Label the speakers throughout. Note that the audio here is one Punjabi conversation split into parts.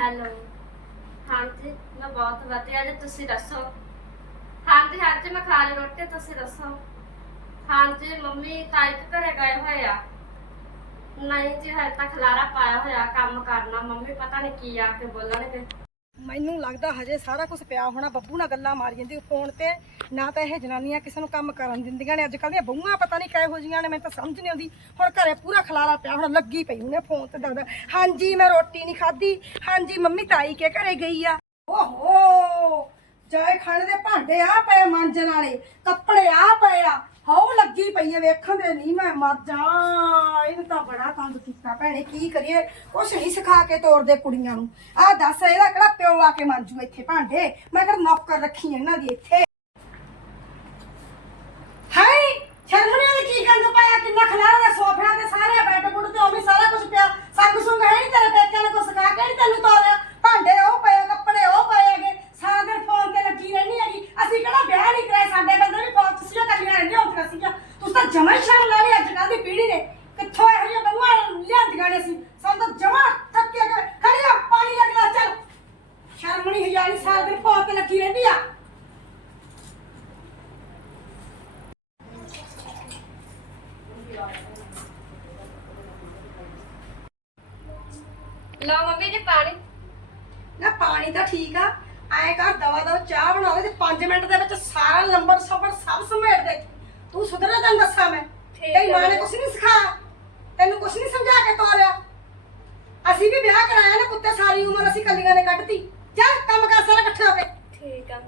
Speaker 1: ਹੈਲੋ। ਹਾਂਜੀ ਮੈਂ ਬਹੁਤ ਵਧੀਆ ਜੀ, ਤੁਸੀਂ ਦੱਸੋ? ਹਾਂਜੀ ਹਾਂਜੀ ਮੈਂ ਖਾ ਲਈ ਰੋਟੀ, ਤੁਸੀਂ ਦੱਸੋ? ਹਾਂਜੀ ਮੰਮੀ ਤਾਈ ਤੇ ਘਰੇ ਗਏ ਹੋਏ ਆ। ਨਹੀਂ ਜੀ, ਹਜੇ ਤਾਂ ਖਲਾਰਾ ਪਾਇਆ ਹੋਇਆ ਕੰਮ ਕਰਨਾ। ਮੰਮੀ ਪਤਾ ਨਹੀਂ ਕੀ ਆ ਕੇ ਬੋਲਣਗੇ।
Speaker 2: ਮੈਨੂੰ ਲੱਗਦਾ ਹਜੇ ਸਾਰਾ ਕੁਝ ਪਿਆ ਹੋਣਾ, ਬੱਬੂ ਨਾਲ ਗੱਲਾਂ ਮਾਰੀ ਜਾਂਦੀ ਫੋਨ ਤੇ, ਨਾ ਤਾਂ ਇਹ ਜਨਾਨੀਆਂ ਕਿਸੇ ਨੂੰ ਕੰਮ ਕਰਨ ਦਿੰਦੀਆਂ ਨੇ। ਅੱਜ ਕੱਲ੍ਹ ਦੀਆਂ ਬਹੂਆਂ ਪਤਾ ਨਹੀਂ ਕਿਹੋ ਜਿਹੀਆਂ ਨੇ, ਮੈਨੂੰ ਤਾਂ ਸਮਝ ਨਹੀਂ ਆਉਂਦੀ। ਹੁਣ ਘਰੇ ਪੂਰਾ ਖਲਾਰਾ ਪਿਆ ਹੁਣ, ਲੱਗੀ ਪਈ ਉਹਨੇ ਫੋਨ ਤੇ ਦੱਸਦਾ, ਹਾਂਜੀ, ਮੈਂ ਰੋਟੀ ਨਹੀਂ ਖਾਧੀ। ਹਾਂਜੀ, ਮੰਮੀ ਤਾਈ ਕੇ ਘਰੇ ਗਈ ਆ। ਓਹੋ! ਜਾਏ ਖਾਣੇ ਦੇ ਭਾਂਡੇ ਆ ਪਏ ਮਾਂਜਣ ਵਾਲੇ, ਕੱਪੜੇ ਆ ਪਏ ਆ। ਪਈ ਐ ਵੇਖਣ ਦੇ ਨਹੀਂ, ਮੈਂ ਮਰ ਜਾ ਇਹਨੂੰ ਤਾਂ ਬੜਾ ਤੰਗ ਕੀਤਾ ਭੈਣੇ, ਕੀ ਕਰੀਏ? ਕੁਛ ਨਹੀਂ ਸਿਖਾ ਕੇ ਤੋਰਦੇ ਕੁੜੀਆਂ ਨੂੰ। ਆਹ ਦੱਸ, ਇਹਦਾ ਕਿਹੜਾ ਪਿਓ ਆ ਕੇ ਮਾਂਜੂ ਇੱਥੇ ਭਾਂਡੇ? ਮੈਂ ਕਿਹੜਾ ਨੌਕਰ ਰੱਖੀ ਇਹਨਾਂ ਦੀ ਇੱਥੇ। ਹਾਈ ਸ਼ਰਮਣਿਆਂ ਨੇ ਕੀ ਗੰਦ ਪਾਇਆ ਕਿੰਨਾ ਖਲਾਰਾ ਦੇ ਸੋਫਿਆਂ ਤੇ ਸਾਰੇ ਬੈੱਡ ਬੁੱਡ ਤੇ ਉਹ ਵੀ ਸਾਰਾ ਕੁਝ ਪਿਆ ਸੰਗ ਸੁੰਗ ਹੈ ਨਹੀਂ ਤੇਰੇ ਪੇਕਿਆਂ ਨੇ ਕੁਛ ਸਿਖਾ ਕੇ ਨਹੀਂ ਤੈਨੂੰ ਤੋਰਿਆ ਭਾਂਡੇ ਉਹ ਪਏ ਕੱਪੜੇ ਉਹ ਪਏ ਹੈਗੇ ਸਾਰਾ ਦਿਨ ਫੋਨ ਤੇ ਲੱਗੀ ਰਹਿਣੀ ਹੈਗੀ ਅਸੀਂ ਕਿਹੜਾ ਵਿਆਹ ਨਹੀਂ ਕਰਾਇਆ ਸਾਡੇ ਬੰਦੇ ਵੀ ਫੋਨ ਤੁਸੀਂ ਕੱਲੀਆਂ ਰਹਿੰਦੀਆਂ ਹੁੰਦੀਆਂ ਸੀਗੀਆਂ ਤੁਸੀਂ ਤਾਂ ਜਮਾਂ ਹੀ ਸ਼ਰਮ ਲਾ ਲਈ ਅੱਜ ਕੱਲ੍ਹ ਦੀ ਪੀੜ੍ਹੀ ਨੇ ਕਿੱਥੋਂ ਇਹੋ ਜਿਹੀਆਂ ਬੰਨੂਆਂ ਲਿਆਂਦੀਆਂ ਨੇ ਅਸੀਂ ਸਾਨੂੰ ਤਾਂ ਜਮਾਂ ਥੱਕੇ ਗਏ ਖੜੀ ਆ ਪਾਣੀ ਲੈ ਕੇ ਆ ਚੱਲ ਸ਼ਰਮਣੀ ਹਜ਼ਾਰੀ ਸਾਰਾ ਦਿਨ ਫੋਨ ਤੇ ਲੱਗੀ ਰਹਿੰਦੀ ਆ
Speaker 1: ਲਓ ਮੰਮੀ ਜੀ ਪਾਣੀ
Speaker 2: ਨਾ ਪਾਣੀ ਤਾਂ ਠੀਕ ਆ। ਐਂ ਕਰ ਦਵਾ ਦਵਾ ਚਾਹ ਬਣਾ ਦੇ ਤੇ 5 ਮਿੰਟ ਦੇ ਵਿੱਚ ਸਾਰਾ ਲੰਬਰ ਸਫਰ ਸਭ ਸਮੇਟ ਦੇ। ਤੂੰ ਸੁਧਰੇ ਤੈਨੂੰ ਦੱਸਾਂ ਮੈਂ।
Speaker 1: ਠੀਕ
Speaker 2: ਤੇਰੀ ਮਾਂ। ਨੇ ਕੁਛ ਨਹੀਂ ਸਿਖਾਇਆ। ਤੈਨੂੰ ਕੁਛ ਨਹੀਂ ਸਮਝਾ ਕੇ ਤੋਰਿਆ। ਅਸੀਂ ਵੀ ਵਿਆਹ ਕਰਾਇਆ ਨਾ ਪੁੱਤੇ ਸਾਰੀ ਉਮਰ ਅਸੀਂ ਕੱਲੀਆਂ ਨੇ ਕੱਢਤੀ। ਚੱਲ ਕੰਮ ਕਰ ਸਾਰਾ ਇਕੱਠੇ ਹੋ ਕੇ।
Speaker 1: ਠੀਕ ਆ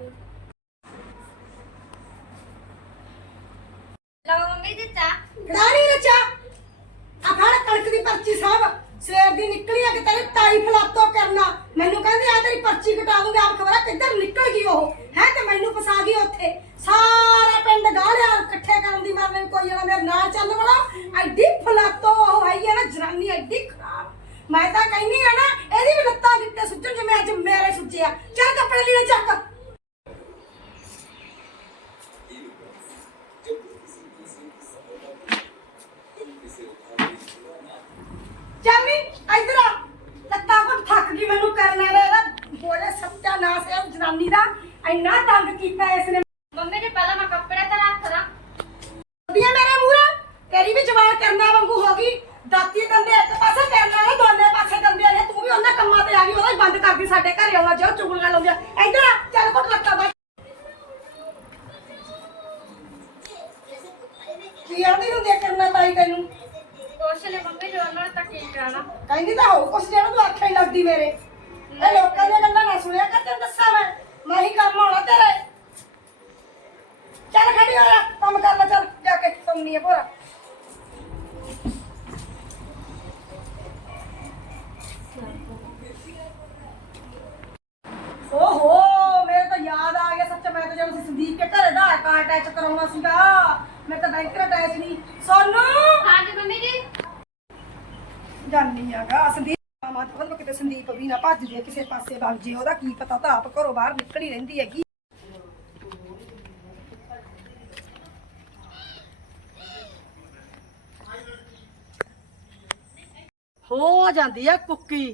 Speaker 1: ਲਓ ਮੰਮੀ ਜੀ ਚਾਹ।
Speaker 2: ਰਚਾ ਆ ਫੜ ਕਣਕ ਦੀ ਪਰਚੀ ਸਾਹਿਬ ਸਵੇਰ ਦੀ ਨਿਕਲੀ ਆ ਕਿ ਤੇਰੀ ਤਾਈ ਫਲਾਤੋ ਕਰਨਾ। ਮੈਨੂੰ ਕਹਿੰਦੀ, ਆ ਤੇਰੀ ਪਰਚੀ ਕਟਾ ਦੂੰਗੀ, ਆਪ ਖਬਰ ਕਿੱਧਰ ਨਿਕਲ ਗਈ ਉਹ? ਹੈ ਤੇ ਮੈਨੂੰ ਫਸਾ ਗਈ ਉੱਥੇ। ਸਾਰਾ ਪਿੰਡ ਗਾਲਿਆ ਇਕੱਠੇ ਕਰਨ ਦੀ ਮਾਰਨੇ ਕੋਈ ਜਣਾ ਮੇਰੇ ਨਾਲ ਚੱਲ ਬੜਾ ਐਡੀ ਫਲਾਤੋ ਉਹ ਹੈ ਨਾ, ਜਨਾਨੀ ਐਡੀ ਖਰਾਬ। ਮੈਂ ਤਾਂ ਕਹਿੰਨੀ ਆ ਨਾ, ਇਹਦੀ ਵੀ ਲੱਤਾਂ ਗਿੱਟੇ ਸੁੱਜਣ ਜਿਵੇਂ ਅੱਜ ਮੇਰੇ ਸੁੱਜਿਆ ਚੱਲ ਕੱਪੜੇ ਲੀੜੇ ਚੱਕ। ਜਾਮੀ ਇਧਰ ਆ। ਲੱਤਾਂ ਘੁੱਟ ਥੱਕ ਗਈ ਮੈਨੂੰ ਕਰਨ ਇਹਦਾ। ਬੋਲੇ ਸੱਚਾ ਨਾ ਸੇ ਜਨਾਨੀ ਦਾ। ਇੰਨਾ ਤੰਗ ਕੀਤਾ ਇਸ ਨੇ।
Speaker 1: ਮੰਮੀ ਜੀ ਪਹਿਲਾਂ ਮੈਂ ਕੱਪੜੇ ਤੇ ਰੱਖ ਦਾਂ
Speaker 2: ਦੀਆਂ ਮੇਰੇ ਮੂਹਰੇ ਤੇਰੀ ਵੀ ਜਵਾਨ ਕਰਨਾ ਵਾਂਗੂ ਹੋ ਗਈ। ਦਾਤੀ ਦੰਦੇ ਇੱਕ ਪਾਸੇ ਕਰਨ ਵਾਲੇ ਦੋਨੇ ਪਾਸੇ ਦੰਦੇ ਨੇ। ਤੂੰ ਵੀ ਉਹਨਾਂ ਕੰਮਾਂ ਤੇ ਆ ਗਈ ਉਹਦਾ ਹੀ ਬੰਦ ਕਰਦੀ ਸਾਡੇ ਘਰੇ ਆਉਣਾ ਜੋ ਚੁਗਲੀਆਂ ਲਾਉਂਦੀਆਂ। ਇਧਰ ਆ ਚੱਲ ਘੁੱਟ ਲੱਤਾਂ ਬਾ ਕੀ ਆਂਦੀ ਹੁੰਦੀ ਕਰਨਾ ਤਾਈ ਤੈਨੂੰ?
Speaker 1: ਕੁਛ ਨੀ ਮੰਮੀ ਜੀ ਉਹਨਾਂ ਨੇ ਤਾਂ ਕੀ ਕਹਿਣਾ
Speaker 2: ਕਹਿੰਦੀ ਤਾਂ ਹੋ ਕੁਛ ਜਿਹੜਾ ਤੂੰ ਆਖਿਆ ਹੀ ਲੱਗਦੀ ਮੇਰੇ। ਇਹ ਲੋਕਾਂ ਦੀਆਂ ਗੱਲਾਂ ਨਾ ਸੁਣਿਆ ਕਰ ਤੈਨੂੰ ਦੱਸਾਂ ਮੈਂ। ਮੈਂ ਹੀ ਕੰਮ ਹੋਣਾ ਤੇਰੇ। ਚੱਲ ਖੜੀ ਹੋ ਜਾ ਕੰਮ ਕਰ ਲੈ ਚੱਲ ਜਾ ਕੇ ਸੁਣਨੀ ਹੈ ਭੋਰਾ। ਓਹੋ ਮੇਰੇ ਤਾਂ ਯਾਦ ਆ ਗਿਆ ਸੱਚ ਮੈਂ ਤਾਂ ਜਦੋਂ ਅਸੀਂ ਸੰਦੀਪ ਕੇ ਘਰੇ ਦਾ ਕਾਰਡ ਅਟੈਚ ਕਰਾਉਣਾ ਸੀਗਾ ਮੈਂ ਤਾਂ ਬੈਂਕ ਅਟੈਚ ਨਹੀਂ। ਸੋਨੂੰ!
Speaker 1: ਹਾਂਜੀ ਮੰਮੀ ਜੀ।
Speaker 2: ਜਾਨੀ ਆਗਾ ਸੰਦੀਪ ਮਾਂ ਕਿਤੇ ਸੰਦੀਪ ਵੀ ਨਾ ਭੱਜ ਜੇ ਕਿਸੇ ਪਾਸੇ ਵਗ ਜੇ, ਉਹਦਾ ਕੀ ਪਤਾ ਤਾਂ ਆਪ ਘਰੋਂ ਬਾਹਰ ਨਿਕਲ ਹੀ ਰਹਿੰਦੀ ਹੈਗੀ। ਹੋ ਜਾਂਦੀ ਆ ਕੁੱਕੀ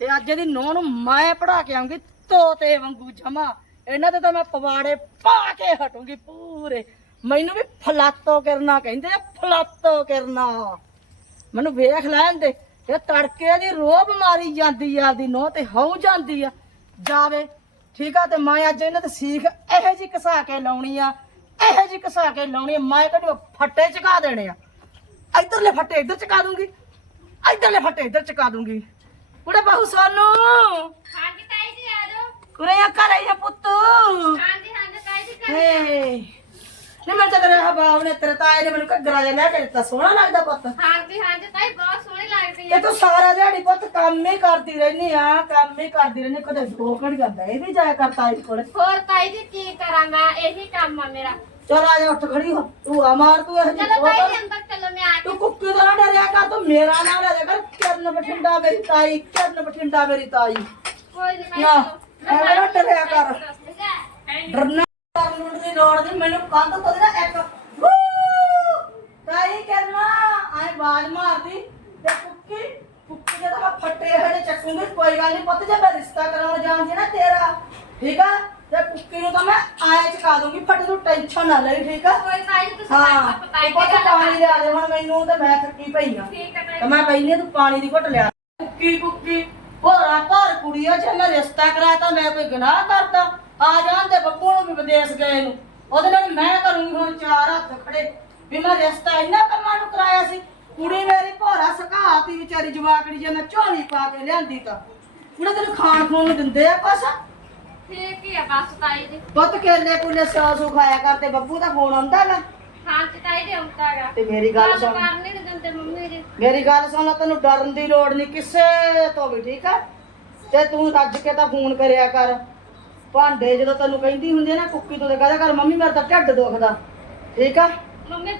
Speaker 2: ਤੇ ਅੱਜ ਇਹਦੀ ਨੋਹ ਨੂੰ ਮੈਂ ਪੜਾ ਕੇ ਆਉਂਗੀ ਤੋਤੇ ਵਾਂਗੂ ਜਮਾ। ਇਹਨਾਂ ਤੇ ਤਾਂ ਮੈਂ ਪਵਾੜੇ ਪਾ ਕੇ ਹਟੂੰਗੀ ਪੂਰੇ। ਮੈਨੂੰ ਵੀ ਫਲਾਤੋ ਕਰਨਾ ਕਹਿੰਦੇ ਆ, ਫਲਾਤੋ ਕਰਨਾ। ਮੈਨੂੰ ਵੇਖ ਲੈਣ ਦੇ। ਇਹ ਤੜਕੇ ਦੀ ਰੋਬ ਮਾਰੀ ਜਾਂਦੀ ਆ ਆਪਦੀ ਨੋਹ ਤੇ ਹਉ ਜਾਂਦੀ ਆ। ਜਾਵੇ ਠੀਕ ਆ ਤੇ ਮੈਂ ਅੱਜ ਇਹਨਾਂ ਤੇ ਸੀਖ ਇਹੋ ਜੀ ਘਸਾ ਕੇ ਲਾਉਣੀ ਆ ਇਹੋ ਜੀ ਘਸਾ ਕੇ ਲਾਉਣੀ ਆ ਮੈਂ ਕਹਿੰਦੀ ਫੱਟੇ ਚਕਾ ਦੇਣੇ ਆ। ਇੱਧਰਲੇ ਫੱਟੇ ਇੱਧਰ ਚਕਾ ਦੂੰਗੀ ਇੱਧਰਲੇ ਫੱਟੇ ਇੱਧਰ ਚਕਾ ਦੂੰਗੀ। ਕੁੜੇ ਬਹੂ ਸੋਨੂੰ
Speaker 1: ਹਾਂਜੀ ਤਾਈ ਜੀ ਆ ਜਾਓ।
Speaker 2: ਕੁੜੇ ਆ ਘਰੇ ਆ ਪੁੱਤ।
Speaker 1: ਹਾਂਜੀ ਹਾਂਜੀ ਤਾਈ ਜੀ ਘਰੇ।
Speaker 2: ਹੇ। ਨੀ ਮੈਂ ਤਾਂ ਤੇਰੇ ਹਬਾਬ ਨੇ ਤੇਰੇ ਤਾਏ ਨੇ ਮੈਨੂੰ ਘੱਗਰਾ ਜਿਹਾ ਲੈ ਕੇ ਦਿੱਤਾ ਸੋਹਣਾ ਲੱਗਦਾ ਪੁੱਤ।
Speaker 1: ਹਾਂਜੀ ਹਾਂਜੀ ਤਾਈ ਬਹੁਤ ਸੋਹਣੀ ਲੱਗਦੀ
Speaker 2: ਤੇ
Speaker 1: ਹੈ
Speaker 2: ਤੂੰ ਸਾਰਾ ਦਿਹਾੜੀ ਪੁੱਤ ਕੰਮ ਹੀ ਕਰਦੀ ਰਹਿਨੀ ਆ ਕੰਮ ਹੀ ਕਰਦੀ ਰਹਿਨੀ ਕਦੇ ਘੜ ਜਾਂਦਾ ਇਹ ਵੀ ਜਾਇਆ ਕਰਤਾ ਇਸ ਕੋਲੇ।
Speaker 1: ਹੋਰ ਤਾਈ ਜੀ ਕੀ ਕਰਾਂਗਾ ਇਹੀ ਕੰਮ ਆ ਮੇਰਾ।
Speaker 2: ਚਲ ਆ ਜਾ ਉੱਠ ਖੜੀ ਹੋ ਤੂੰ ਆ ਮਾਰ ਤੂੰ ਇਹ
Speaker 1: ਚਲੋ ਤਾਈ ਜੀ ਅੰਦਰ ਚਲੋ ਮੈਂ ਆ
Speaker 2: ਤੂੰ ਕੁੱਕੇ ਦਾ ਨਾ ਡਰਿਆ ਕਰ ਤੂੰ ਮੇਰਾ ਨਾਮ ਲੈ ਜਾ ਕਰ ਚਰਨ ਬਠਿੰਡਾ ਮੇਰੀ ਤਾਈ ਚਰਨ ਬਠਿੰਡਾ ਮੇਰੀ ਤਾਈ।
Speaker 1: ਕੋਈ ਨਹੀਂ
Speaker 2: ਨਾ ਐਵੇਂ ਨਾ ਡਰਿਆ ਕਰ। ਡਰਨਾ ਕਰਨ ਦੀ ਲੋੜ ਨਹੀਂ ਮੈਨੂੰ ਕੰਧ ਤੋਂ ਨਾ ਇੱਕ। ਵੂ! ਤਾਈ ਕਰਨਾ ਆਏ ਆਵਾਜ਼ ਮਾਰਦੀ। ਤੇ ਕੁੱਕੀ ਕੁੱਕੇ
Speaker 3: ਜੇ ਤਾਂ ਫੱਟੇ ਹੜੇ ਚੱਕੂਗੀ ਕੋਈ ਗੱਲ ਨਹੀਂ ਪੁੱਤ ਜੇ ਮੈਂ ਰਿਸ਼ਤਾ ਕਰਾਉਣ ਜਾਂਦੀ ਨਾ ਤੇਰਾ ਠੀਕ ਆ? ਤੇ ਕੁੱਕੀ ਨੂੰ ਤਾਂ ਮੈਂ ਆਏ ਚਕਾ ਦੂੰਗੀ ਫੱਟੇ ਤੂੰ ਟੈਨਸ਼ਨ ਨਾ ਲਈ ਠੀਕ ਆ?
Speaker 1: ਕੋਈ ਤਾਈ ਤੁਸੀਂ
Speaker 3: ਹਾਂ
Speaker 1: ਪਤਾਈ
Speaker 3: ਪੁੱਤ ਪਾਣੀ ਲਿਆ ਦੇ ਹੁਣ ਮੈਨੂੰ ਤੇ ਮੈਂ ਥੱਕੀ ਪਈ ਆ?
Speaker 1: ਠੀਕ ਹੈ ਤਾਈ
Speaker 3: ਤੇ ਮੈਂ ਪਾਣੀ ਦੀ ਘੁੱਟ ਲਿਆ। ਕੁੱਕੀ ਕੁੱਕੀ ਹੋਰਾ ਘਰ ਕੁੜੀਆਂ ਜੇ ਮੈਂ ਰਿਸ਼ਤਾ ਕਰਾਤਾ ਮੈਂ ਕੋਈ ਗੁਨਾਹ ਕਰਤਾ ਆ ਜਾਣ ਤੇ ਬੱਬੂ ਨੂੰ ਵੀ ਵਿਦੇਸ਼ ਗਏ ਨੂੰ। ਉਹਦੇ ਨਾਲ ਮੈਂ ਕਰੂੰਗੀ ਹੁਣ ਚਾਰ ਹੱਥ ਖੜੇ। ਵੀ ਮੈਂ ਰਿਸ਼ਤਾ ਇੰਨਾ ਕੰਮਾਂ ਨੂੰ ਕਰਾਇਆ ਸੀ। ਕੁੜੀ ਮੇਰੀ ਭੋਰਾ ਸਕਾਤੀ ਵਿਚਾਰੀ ਜਵਾਕੜੀ ਜੇ ਮੈਂ ਝੋਲੀ ਪਾ ਕੇ ਲਿਆਂਦੀ ਤਾਂ। ਉਹਨੇ ਤੈਨੂੰ ਖਾਣ ਖੂਣ ਨੂੰ ਦਿੰਦੇ ਆ ਕੁਛ?
Speaker 1: ਠੀਕ ਹੀ ਆ ਬਸ ਤਾਈ ਜੀ।
Speaker 3: ਪੁੱਤ ਕੇਲੇ ਕੁਲੇ ਸੌ ਸੌ ਖਾਇਆ ਕਰ ਤੇ ਬੱਬੂ ਦਾ ਫੋਨ ਆਉਂਦਾ ਨਾ।
Speaker 1: ਹਾਂ ਤਾਈ ਜੀ ਆਉਂਦਾ ਗਾ।
Speaker 3: ਤੇ ਮੇਰੀ ਗੱਲ ਸੁਣ।
Speaker 1: ਕਰਨ ਨਹੀਂ ਦਿੰਦੇ ਮੰਮੀ ਜੀ।
Speaker 3: ਮੇਰੀ ਗੱਲ ਸੁਣ ਤੈਨੂੰ ਡਰਨ ਦੀ ਲੋੜ ਨਹੀਂ ਕਿਸੇ ਤੋਂ ਵੀ ਠੀਕ ਆ? ਤੇ ਤੂੰ ਰੱਜ ਕੇ ਤਾਂ ਫੋਨ ਕਰਿਆ ਕਰ। ਭਾਂਡੇ ਜਦੋਂ ਤੈਨੂੰ ਕਹਿੰਦੀ ਹੁੰਦੀ ਆ ਨਾ ਕੁੱਕੀ ਤੋਂ ਤੇ ਕਹਦਾ ਕਰ ਮੰਮੀ ਮੇਰਾ ਤਾਂ ਢਿੱਡ ਦੁਖਦਾ। ਠੀਕ ਆ?
Speaker 1: ਮੰਮੀ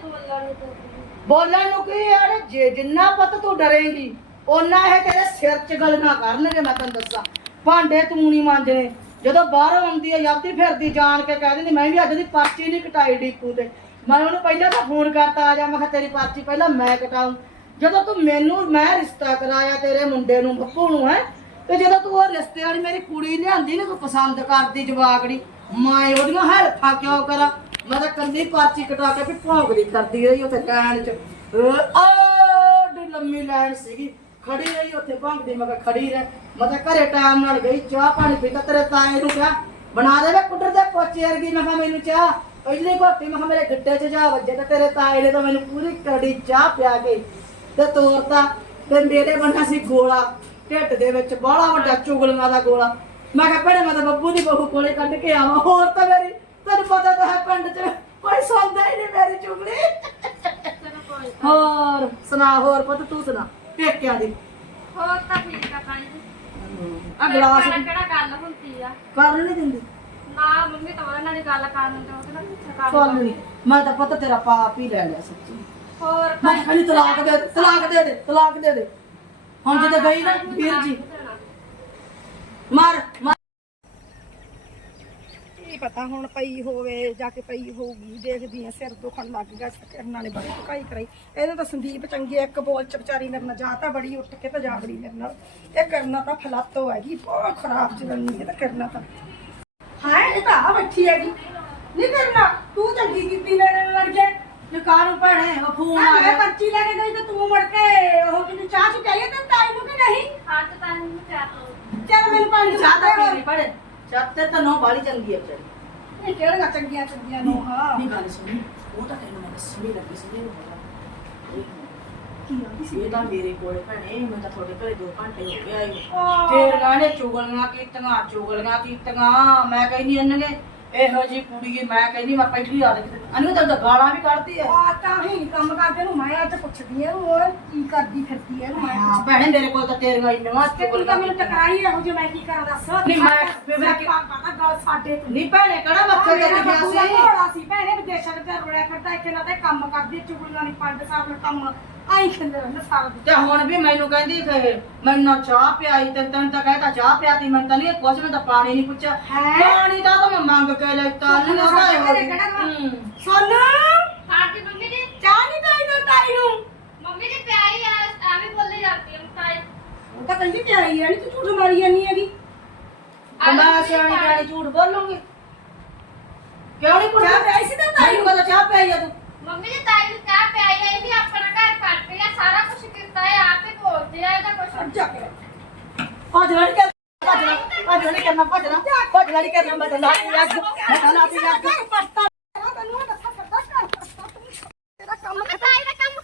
Speaker 1: ਬੋਲਣ
Speaker 3: ਨੂੰ ਕੀ ਯਾਰ? ਜੇ ਜਿੰਨਾ ਪੁੱਤ ਤੂੰ ਡਰੇਂਗੀ ਓਨਾ ਇਹ ਤੇਰੇ ਸਿਰ 'ਚ ਗਲੀਆਂ ਕਰਨਗੇ ਮੈਂ ਤੈਨੂੰ ਦੱਸਾਂ। ਭਾਂਡੇ ਤੂੰ ਨਹੀਂ ਮਾਂਜਣੇ। ਜਦੋਂ ਬਾਹਰੋਂ ਆਉਂਦੀ ਆ ਜਾਂਦੀ ਫਿਰਦੀ ਜਾਣ ਕੇ ਕਹਿ ਦਿੰਦੀ ਮੈਂ ਵੀ ਅੱਜ ਦੀ ਪਰਚੀ ਨਹੀਂ ਕਟਾਈ ਡੀਪੂ ਤੇ। ਮੈਂ ਉਹਨੂੰ ਪਹਿਲਾਂ ਤਾਂ ਫੋਨ ਕਰਤਾ ਆ ਜਾ ਮੈਂ ਕਿਹਾ ਤੇਰੀ ਪਰਚੀ ਪਹਿਲਾਂ ਮੈਂ ਕਟਾਉਂ ਜਦੋਂ ਤੂੰ ਮੈਨੂੰ ਮੈਂ ਰਿਸ਼ਤਾ ਕਰਾਇਆ ਤੇਰੇ ਮੁੰਡੇ ਨੂੰ ਬੱਪੂ ਨੂੰ ਹੈ? ਤੇ ਜਦੋਂ ਤੂੰ ਉਹ ਰਿਸ਼ਤੇ ਵਾਲੀ ਮੇਰੀ ਕੁੜੀ ਲਿਆਂਦੀ ਨਾ ਤੂੰ ਪਸੰਦ ਕਰਦੀ ਜਵਾਕੜੀ, ਮੈਂ ਉਹਦੀਆਂ ਹੈਲਪਾਂ ਕਿਉਂ ਕਰਾਂ? ਮੈਂ ਤਾਂ ਕੰਦੀ ਪਰਚੀ ਕਟਾ ਕੇ ਵੀ ਭੌਂਕਦੀ ਕਰਦੀ ਰਹੀ ਉੱਥੇ ਲਾਈਨ 'ਚ। ਆਡੀ ਲੰਮੀ ਲਾਈਨ ਸੀਗੀ। ਖੜੀ ਰਹੀ ਉੱਥੇ, ਭੌਂਕਦੀ, ਮੈਂ ਕਿਹਾ ਖੜੀ ਰਹਿ। ਮੈਂ ਤਾਂ ਘਰੇ ਟਾਈਮ ਨਾਲ ਗਈ, ਚਾਹ ਪਾਣੀ ਪੀਤਾ, ਤੇਰੇ ਤਾਏ ਨੂੰ ਕਿਹਾ, ਬਣਾ ਦੇ ਵੇ ਕੁੱਟਰ ਦੇ ਪੋਚੇ ਵਰਗੀ, ਮੈਂ ਕਿਹਾ ਮੈਨੂੰ ਚਾਹ, ਪਹਿਲੀ ਘੋਟੀ, ਮੈਂ ਕਿਹਾ ਮੇਰੇ ਗਿੱਟੇ 'ਚ ਜਾ ਵੱਜੇ ਤੇ ਤੇਰੇ ਤਾਏ ਨੇ ਤਾਂ ਮੈਨੂੰ ਪੂਰੀ ਕੜੀ ਚਾਹ ਪਿਆ ਕੇ ਤੇ ਤੋਰਤਾ ਤੇ ਮੇਰੇ ਬਣਾ ਸੀ ਗੋਲਾ। ਢਿੱਡ ਦੇ ਵਿੱਚ ਬਾਹਲਾ ਵੱਡਾ ਚੁਗਲੀਆਂ ਦਾ ਗੋਲਾ। ਮੈਂ ਕਿਹਾ ਭੈਣੇ ਮੈਂ ਤਾਂ ਬੱਬੂ ਦੀ ਬਹੂ ਕੋਲੇ ਕੱਢ ਕੇ ਆਵਾਂ। ਹੋਰ ਤਾਂ ਮੇਰੀ ਤੈਨੂੰ ਪਤਾ ਤਾਂ ਹੈ ਪਿੰਡ 'ਚ ਕੋਈ ਸੁਣਦਾ ਹੀ ਨਹੀਂ ਮੇਰੀ ਚੁਗਲੀ। ਹੋਰ ਸੁਣਾ ਹੋਰ ਪੁੱਤ ਤੂੰ ਸੁਣਾ ਪੇਕਿਆਂ ਦੀ।
Speaker 1: ਹੋਰ ਤਾਂ ਠੀਕ ਆ ਤਾਈ ਜੀ।
Speaker 3: ਆ ਗਲਾਸ
Speaker 1: ਕਿਹੜਾ ਗੱਲ ਹੁੰਦੀ ਆ?
Speaker 3: ਕਰਨ ਨਹੀਂ ਦਿੰਦੀ।
Speaker 1: ਨਾ ਮੰਮੀ ਤਾਂ ਉਹਨਾਂ ਦੀ ਗੱਲ ਕਰਨ ਤੇ ਉਹਦੇ ਨਾਲ ਕੰਮ
Speaker 3: ਨਹੀਂ ਮੈਂ ਤਾਂ ਪੁੱਤ ਤੇਰਾ ਪਾਪ ਹੀ ਲੈ ਲਿਆ ਸੱਚੀ।
Speaker 1: ਹੋਰ
Speaker 3: ਮੈਂ ਕਹਿੰਦੀ ਤਲਾਕ ਦੇ, ਤਲਾਕ ਦੇ ਦੇ ਤਲਾਕ ਦੇ ਦੇ। ਹੁਣ ਜਦੋਂ ਗਈ ਨਾ ਵੀਰ ਜੀ। ਮਾਰ ਮਾਰ।
Speaker 2: ਕੀ ਪਤਾ ਹੁਣ ਪਈ ਹੋਵੇ ਜਾ ਕੇ ਪਈ ਹੋਊਗੀ ਦੇਖਦੀ ਆ ਸਿਰ ਦੁਖਣ ਲੱਗ ਗਿਆ ਕਰਨਾ ਨੇ ਬੜੀ ਭਕਾਈ ਕਰਾਈ। ਇਹਦੇ ਤਾਂ ਸੰਦੀਪ ਚੰਗੀ ਆ, ਇੱਕ ਬੋਲ ਚ ਵਿਚਾਰੀ ਮੇਰੇ ਨਾਲ ਜਾ ਤਾਂ ਬੜੀ ਉੱਠ ਕੇ ਤਾਂ ਜਾ ਬੜੀ ਮੇਰੇ ਨਾਲ। ਇਹ ਕਰਨਾ ਤਾਂ ਫਲਾਤੋ ਹੈਗੀ ਬਹੁਤ ਖਰਾਬ ਜਨਾਨੀ ਹੈ ਤਾਂ ਕਰਨਾ ਤਾਂ। ਹਾਂ ਇਹ ਤਾਂ ਆ ਬੈਠੀ ਹੈਗੀ। ਨਹੀਂ ਕਰਨਾ ਤੂੰ ਚੰਗੀ ਕੀਤੀ ਮੇਰੇ ਨਾਲ ਲੜ ਕੇ।
Speaker 3: ਨਿਕਾਲ ਭੈਣੇ ਉਹ ਫੋਨ ਆ
Speaker 2: ਮੈਂ
Speaker 3: ਗਿਆ।
Speaker 2: ਪਰਚੀ ਲੈ ਕੇ ਗਈ ਤਾਂ ਤੂੰ ਮੁੜ ਕੇ ਉਹ ਕਿਨੂੰ ਚਾਹ ਚ ਤੇ ਤਾਈ ਨੂੰ ਕਿ ਨਹੀਂ?
Speaker 1: ਹਾਂ ਤੇ ਤਾਈ ਨੂੰ ਚਾਹ ਤੋਂ
Speaker 2: ਚੱਲ ਮੈਨੂੰ ਪਾਣੀ
Speaker 3: ਚਾਹ ਤਾਂ ਭੈਣੇ। ਚਾਹ ਤੇ ਤਾਂ ਨੋ ਬਾਲੀ ਚੰਗੀ ਹੈ ਵਿਚਾਰੀ।
Speaker 2: ਇਹ ਕਿਹੜਾ ਚੰਗੀਆਂ ਚੰਗੀਆਂ ਨੂੰ ਹਾਂ
Speaker 3: ਨਹੀਂ ਗੱਲ ਸੁਣੀ। ਉਹ ਤਾਂ ਤੈਨੂੰ ਮੈਂ ਦੱਸਣੀ ਲੱਗੀ ਸੀ
Speaker 2: ਕੀ ਆਂਦੀ ਸੀ?
Speaker 3: ਇਹ ਤਾਂ ਮੇਰੇ ਕੋਲ ਭੈਣੇ ਮੈਂ ਤਾਂ ਤੁਹਾਡੇ ਘਰੇ 2 ਘੰਟੇ ਹੋ ਗਏ ਆਈ ਨੂੰ।
Speaker 2: ਆਹ।
Speaker 3: ਫੇਰ ਗਾਣੇ ਚੁਗਲੀਆਂ ਕੀਤੀਆਂ ਚੁਗਲੀਆਂ ਕੀਤੀਆਂ। ਮੈਂ ਕਹਿੰਦੀ ਇਹਨਾਂ ਨੇ ਇਹੋ ਜੀ ਕੁੜੀ ਮੈਂ ਕਹਿੰਦੀ ਮੈਂ ਪਹਿਲੀ ਆ ਦੇਖੀ ਅਨੂ ਤਾਂ ਤਾਂ ਗਾਲਾਂ ਵੀ ਕੱਢਦੀ ਆ
Speaker 2: ਆ ਤਾਂ ਹੀ ਕੰਮ ਕਰਦੇ ਨੂੰ ਮੈਂ ਅੱਜ ਪੁੱਛਦੀ ਆ ਉਹ ਕੀ ਕਰਦੀ ਫਿਰਦੀ ਆ ਇਹਨੂੰ ਮੈਂ
Speaker 3: ਹਾਂ। ਭੈਣੇ ਮੇਰੇ ਕੋਲ ਤਾਂ ਤੇਰੀਆਂ ਇੰਨੀਆਂ
Speaker 2: ਤੇ ਤੂੰ ਤਾਂ ਮੈਨੂੰ ਟਕਰਾਈ ਇਹੋ ਜਿਹਾ ਮੈਂ ਕੀ ਕਰਾਂ ਦੱਸ?
Speaker 3: ਨਹੀਂ, ਮੈਂ- ਮੈਂ ਕੀ-
Speaker 2: ਪਤਾ ਗੱਲ ਸਾਡੇ ਤੋਂ।
Speaker 3: ਨਹੀਂ ਭੈਣੇ ਕਿਹੜਾ ਮੱਥੇ ਤੇ ਲਿਖਿਆ ਸੀ?
Speaker 2: ਭੈਣੇ ਵਿਦੇਸ਼ਾਂ ਦੇ ਰੋੜਿਆ ਕਰਦਾ ਇੱਥੇ ਨਾ ਤੇ ਕੰਮ ਕਰਦੀ ਚੁਗਲੀਆਂ ਨਹੀਂ ਪੰਜ ਸਾਲ ਦਾ ਕੰਮ ਆਈ ਖੰਦੇ ਰਹਿੰਦਾ ਸਾਰਾ ਦਿਨ
Speaker 3: ਤੇ ਹੁਣ ਵੀ ਮੈਨੂੰ ਕਹਿੰਦੀ ਕਿ ਮੈਨੂੰ ਨਾ ਚਾਹ ਪਿਆਈ ਤੇ ਤੈਨੂੰ ਤਾਂ ਕਹਿਤਾ ਚਾਹ ਪਿਆਤੀ ਮੈਨੂੰ ਤਾਂ ਨਹੀਂ ਕੁਛ ਮੈਂ ਤਾਂ ਪਾਣੀ ਨਹੀਂ ਪੁੱਛਿਆ।
Speaker 2: ਹੈਂ?
Speaker 3: ਪਾਣੀ ਦਾ ਤਾਂ ਮੈਂ ਮੰਗ ਕੇ ਲੈਤਾ ਨਹੀਂ ਉਹਦਾ
Speaker 2: ਘਰੇ। ਕਿਹੜਾ ਵਾ?
Speaker 3: ਹਾਂ।
Speaker 1: ਜੀ ਮੰਮੀ ਜੀ।
Speaker 2: ਚਾਹ ਨਹੀਂ ਪਾਈ ਦੋ ਤਾਈ ਨੂੰ?
Speaker 1: ਮੰਮੀ ਜੀ ਪਿਆਈ ਆ ਐਵੇਂ ਬੋਲੀ ਜਾਂਦੀ ਹੈ ਤਾਈ
Speaker 2: ਉਹ ਤਾਂ ਕਹਿੰਦੀ ਪਿਆਈ ਆ ਨਹੀਂ ਤੂੰ ਝੂਠ ਮਾਰੀ ਜਾਨੀ ਹੈਗੀ।
Speaker 3: ਤੇ ਮੈਂ ਸਿਆਣੀ ਬਿਆਣੀ ਝੂਠ ਬੋਲੂੰਗੀ। ਕਿਉਂ ਨਹੀਂ ਕੁੜੀ
Speaker 2: ਚਾਹ ਪਿਆਈ ਸੀ ਤਾਂ ਤਾਈ
Speaker 3: ਨੂੰ? ਚਾਹ ਪਿਆਈ ਆ ਤੂੰ।
Speaker 1: ਮੰਮੀ ਜੀ ਤਾਈ ਨੂੰ ਚਾਹ ਪਿਆਈ ਆ ਇਹ ਵੀ ਆਪਣਾ ਘਰ ਕੱਟ ਗਿਆ ਸਾਰਾ ਕੁਝ ਕੀਤਾ ਹੈ ਆਪੇ ਬੋਲਦੀ ਆ ਇਹਦਾ ਕੁਝ
Speaker 2: ਜਾ। ਕੇ
Speaker 3: ਭੱਜ ਲੜੀ ਕਰ ਭੱਜ ਲੜੀ ਭੱਜ ਲੜੀ ਕਰਨਾ ਭੱਜਣਾ ਭੱਜ ਲੜੀ ਕਰਨਾ ਮੈਂ ਤਾਂ ਅੱਗ ਅੱਗ।
Speaker 2: ਤੈਨੂੰ ਕਰ ਤੇਰਾ ਕੰਮ
Speaker 1: ਤਾਈ ਦਾ ਕੰਮ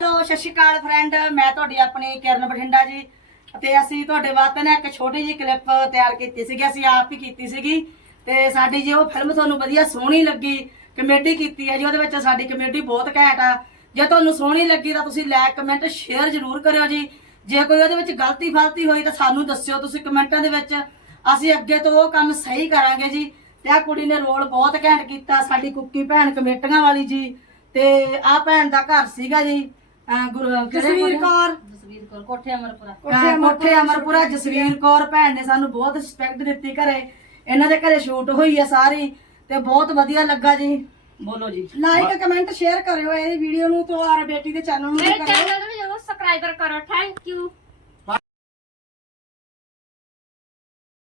Speaker 3: ਹੈਲੋ ਸਤਿ ਸ਼੍ਰੀ ਅਕਾਲ ਫਰੈਂਡ ਮੈਂ ਤੁਹਾਡੀ ਆਪਣੀ ਕਿਰਨ ਬਠਿੰਡਾ ਜੀ। ਤੇ ਅਸੀਂ ਤੁਹਾਡੇ ਵਾਸਤੇ ਨਾ ਇੱਕ ਛੋਟੀ ਜਿਹੀ ਕਲਿੱਪ ਤਿਆਰ ਕੀਤੀ ਸੀਗੀ ਅਸੀਂ ਆਪ ਹੀ ਕੀਤੀ ਸੀਗੀ। ਤੇ ਸਾਡੀ ਜੇ ਉਹ ਫਿਲਮ ਤੁਹਾਨੂੰ ਵਧੀਆ ਸੋਹਣੀ ਲੱਗੀ ਕਮੇਡੀ ਕੀਤੀ ਹੈ ਜੀ ਉਹਦੇ ਵਿੱਚ ਸਾਡੀ ਕਮੇਡੀ ਬਹੁਤ ਘੈਂਟ ਆ। ਜੇ ਤੁਹਾਨੂੰ ਸੋਹਣੀ ਲੱਗੀ ਤਾਂ ਤੁਸੀਂ ਲਾਈਕ ਕਮੈਂਟ ਸ਼ੇਅਰ ਜ਼ਰੂਰ ਕਰਿਓ ਜੀ। ਜੇ ਕੋਈ ਉਹਦੇ ਵਿੱਚ ਗਲਤੀ ਫਲਤੀ ਹੋਈ ਤਾਂ ਸਾਨੂੰ ਦੱਸਿਓ ਤੁਸੀਂ ਕਮੈਂਟਾਂ ਦੇ ਵਿੱਚ। ਅਸੀਂ ਅੱਗੇ ਤੋਂ ਉਹ ਕੰਮ ਸਹੀ ਕਰਾਂਗੇ ਜੀ। ਤੇ ਆ ਕੁੜੀ ਨੇ ਰੋਲ ਬਹੁਤ ਘੈਂਟ ਕੀਤਾ ਸਾਡੀ ਕੁੱਕੀ ਭੈਣ ਕਮੇਟੀਆਂ ਵਾਲੀ ਜੀ। ਤੇ ਆ ਭੈਣ ਦਾ ਘਰ ਸੀਗਾ ਜੀ
Speaker 2: ਜਸਵੀਰ? ਕੌਰ।
Speaker 3: ਜਸਵੀਰ ਕੌਰ ਕੋਠੇ ਅਮਰਪੁਰਾ। ਕੋਠੇ ਅਮਰਪੁਰਾ ਜਸਵੀਰ ਕੌਰ ਭੈਣ ਨੇ ਸਾਨੂੰ ਬਹੁਤ ਰਿਸਪੈਕਟ ਦਿੱਤੀ ਘਰੇ। ਇਹਨਾਂ ਦੇ ਘਰੇ ਸ਼ੂਟ ਹੋਈ ਆ ਸਾਰੀ ਤੇ ਬਹੁਤ ਵਧੀਆ ਲੱਗਾ ਜੀ। ਬੋਲੋ ਜੀ।
Speaker 2: ਲਾਈਕ ਕਮੈਂਟ ਸ਼ੇਅਰ ਕਰਿਓ ਇਹ ਵੀਡੀਓ ਨੂੰ ਤੋਂ ਆਰ ਬੇਟੀ ਦੇ ਚੈਨਲ ਨੂੰ ਵੀ
Speaker 1: ਮੇਰੇ
Speaker 2: ਕਰਿਓ।
Speaker 1: ਚੈਨਲ ਨੂੰ ਜਰੂਰ ਸਬਸਕ੍ਰਾਈਬਰ ਕਰੋ ਥੈਂਕ ਯੂ